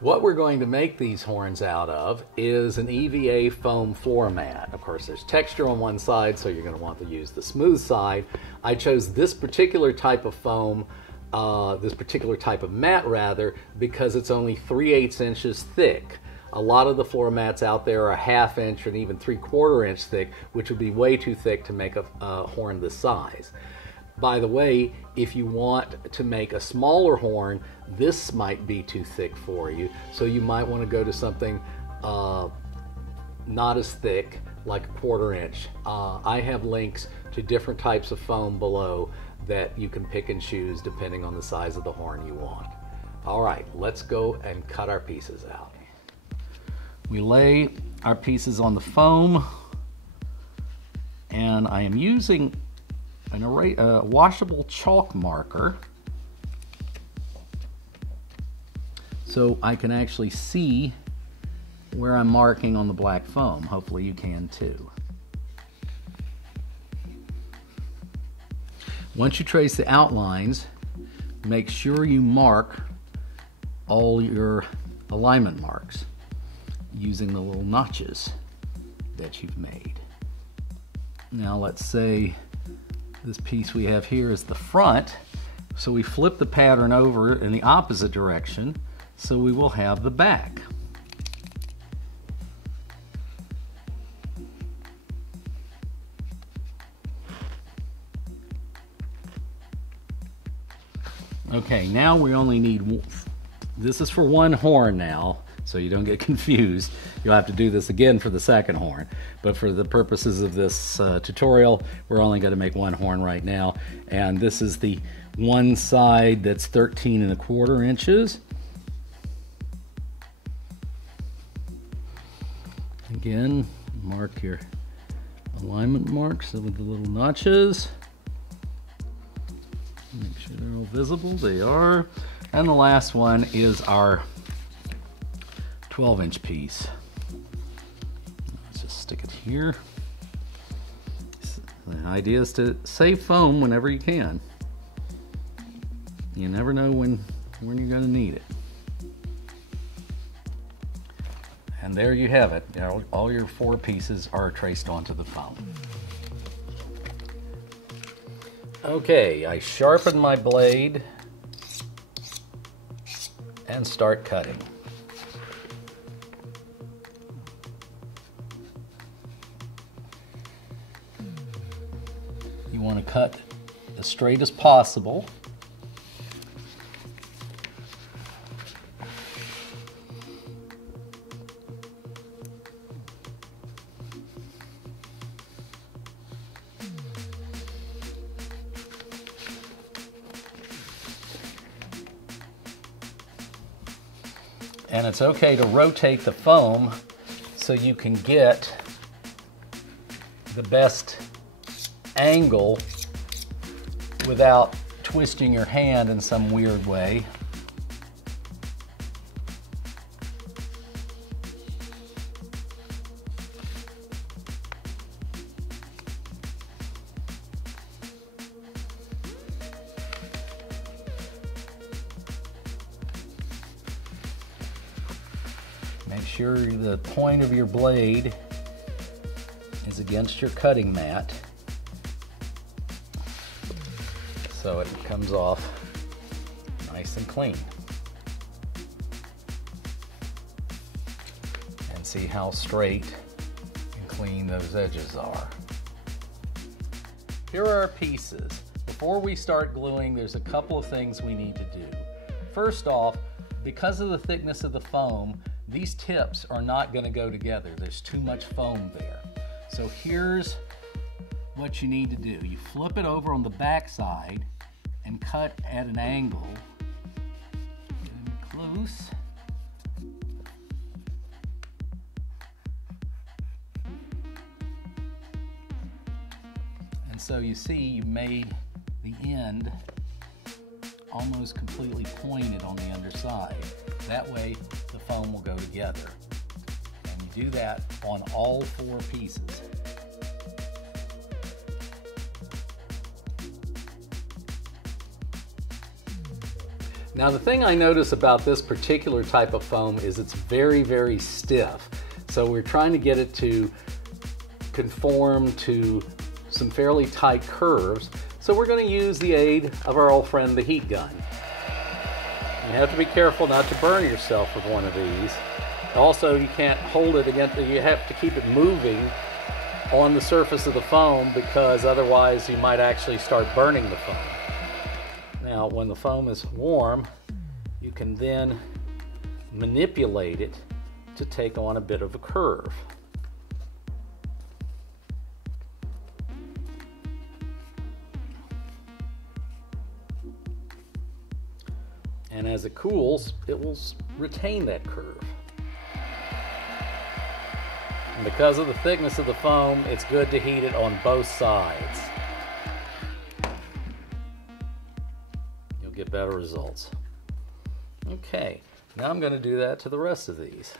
What we're going to make these horns out of is an EVA foam floor mat. Of course, there's texture on one side, so you're going to want to use the smooth side. I chose this particular type of foam, this particular type of mat rather, because it's only 3/8 inches thick. A lot of the floor mats out there are 1/2 inch and even 3/4 inch thick, which would be way too thick to make a horn this size. By the way, if you want to make a smaller horn, this might be too thick for you, so you might want to go to something not as thick, like 1/4 inch. I have links to different types of foam below that you can pick and choose depending on the size of the horn you want. All right, let's go and cut our pieces out. We lay our pieces on the foam, and I am using a washable chalk marker so I can actually see where I'm marking on the black foam. Hopefully you can too. Once you trace the outlines, make sure you mark all your alignment marks using the little notches that you've made. Now let's say this piece we have here is the front, so we flip the pattern over in the opposite direction, so we will have the back. Okay, now we only need, this is for one horn now, so you don't get confused. You'll have to do this again for the second horn. But for the purposes of this tutorial, we're only going to make one horn right now. And this is the one side that's 13 1/4 inches. Again, mark your alignment marks with the little notches. Make sure they're all visible. They are. And the last one is our 12-inch piece. Let's just stick it here. The idea is to save foam whenever you can. You never know when you're going to need it. And there you have it. All your 4 pieces are traced onto the foam. Okay, I sharpen my blade and start cutting. You want to cut as straight as possible. And it's okay to rotate the foam so you can get the best angle without twisting your hand in some weird way. Make sure the point of your blade is against your cutting mat so it comes off nice and clean. And see how straight and clean those edges are. Here are our pieces. Before we start gluing, there's a couple of things we need to do. First off, because of the thickness of the foam, these tips are not going to go together. There's too much foam there. So here's what you need to do. You flip it over on the back side and cut at an angle. Get them close. And so you see you made the end almost completely pointed on the underside. That way the foam will go together. And you do that on all 4 pieces. Now the thing I notice about this particular type of foam is it's very, very stiff. So we're trying to get it to conform to some fairly tight curves. So we're going to use the aid of our old friend, the heat gun. You have to be careful not to burn yourself with one of these. Also, you can't hold it against, you have to keep it moving on the surface of the foam, because otherwise you might actually start burning the foam. Now, when the foam is warm, you can then manipulate it to take on a bit of a curve. And as it cools, it will retain that curve. And because of the thickness of the foam, it's good to heat it on both sides. You'll get better results. Okay, now I'm going to do that to the rest of these.